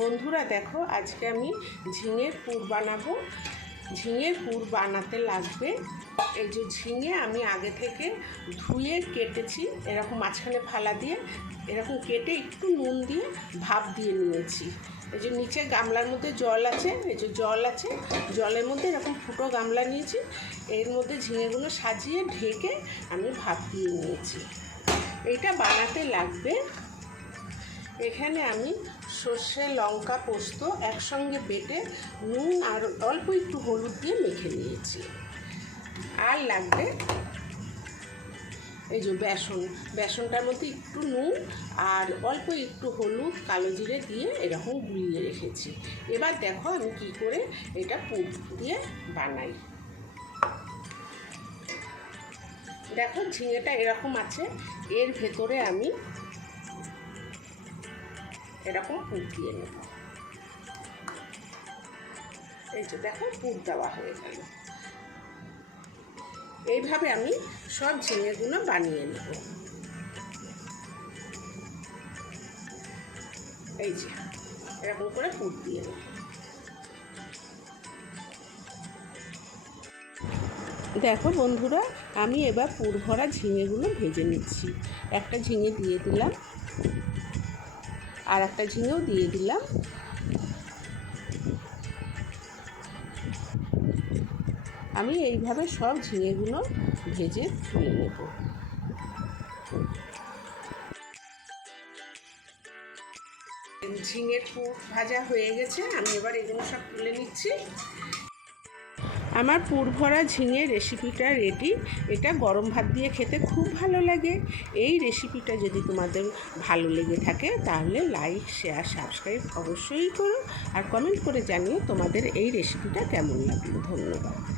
বন্ধুরা দেখো, আজকে আমি ঝিঙের পুর বানাবো। ঝিঙের পুর বানাতে লাগবে। এই যে ঝিঙে আমি আগে থেকে ধুয়ে কেটেছি, এরকম মাঝখানে ফালা দিয়ে, এরকম কেটে একটু নুন দিয়ে ভাপ দিয়ে নিয়েছি। এই যে নিচে গামলার মধ্যে জল আছে, এই যে জল আছে, জলের মধ্যে এরকম ফুটো গামলা নিয়েছি। এর মধ্যে ঝিঙেগুলো সাজিয়ে ঢেকে আমি ভাপ দিয়ে নিয়েছি। এইটা বানাতে লাগবে। এখানে আমি সর্ষে, লঙ্কা পোস্ত একসঙ্গে বেটে নুন আর অল্প একটু হলুদ দিয়ে মেখে নিয়েছি। আর লাগবে এই যে বেসন, বেসনটার মধ্যে একটু নুন আর অল্প একটু হলুদ, কালো জিরে দিয়ে এরকম গুলিয়ে রেখেছি। এবার দেখো আমি কি করে এটা পুর দিয়ে বানাই। দেখো ঝিঙেটা এরকম আছে, এর ভেতরে আমি এরকম পুর দিয়ে নেব। এই যে দেখো পুর দেওয়া হয়ে গেল। এইভাবে আমি সব ঝিঙেগুলো বানিয়ে নেব। এই যে, এরকম করে পুর দিয়ে নেব। দেখো বন্ধুরা, আমি এবার পুর ভরা ঝিঙেগুলো ভেজে নিচ্ছি। একটা ঝিঙে দিয়ে দিলাম, আর একটা ঝিঙেও দিয়ে দিলাম। আমি এইভাবে সব ঝিঙেগুলো ভেজে তুলে নেব। ঝিঙের পুর ভাজা হয়ে গেছে আমি এবার এগুলো সব তুলে নিচ্ছি। আমার পুর ভরা ঝিঙে রেসিপিটা রেডি এটা গরম ভাত দিয়ে খেতে খুব ভালো লাগে। এই রেসিপিটা যদি তোমাদের ভালো লেগে থাকে তাহলে লাইক শেয়ার সাবস্ক্রাইব অবশ্যই করো আর কমেন্ট করে জানিও তোমাদের এই রেসিপিটা কেমন লাগল। ধন্যবাদ।